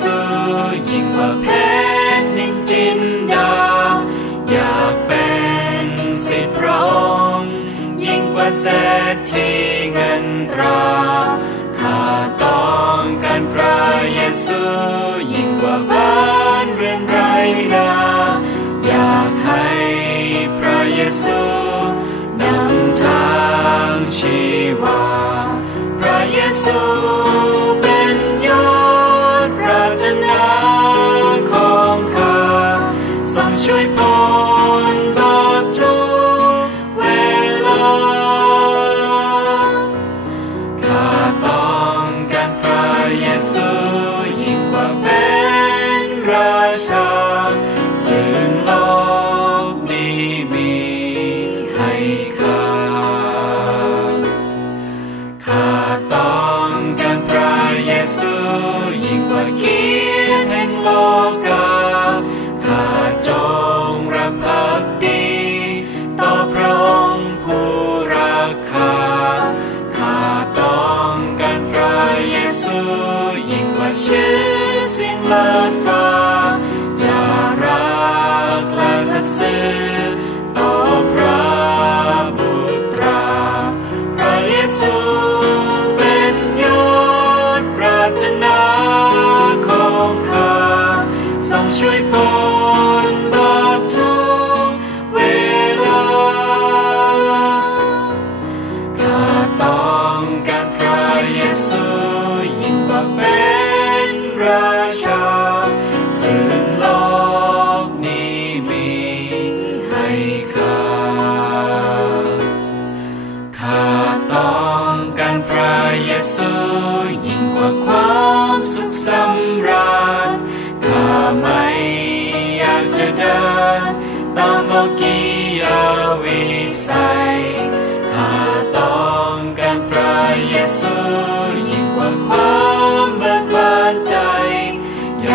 สู้ยิ่งกว่าเพชรนินจินดา อยากเป็นสิพระองค์ยิ่งกว่าเศรษฐีเงินตราข้าต้องการพระเยซูยิ่งกว่าบ้านเรือนไรดาอยากให้พระเยซูนำทางชีวาพระเยซู ซึ่ ช่วยพ้นบาปทุกเวลา ข้าต้องการพระเยซูยิ่งกว่าเป็นราชาเส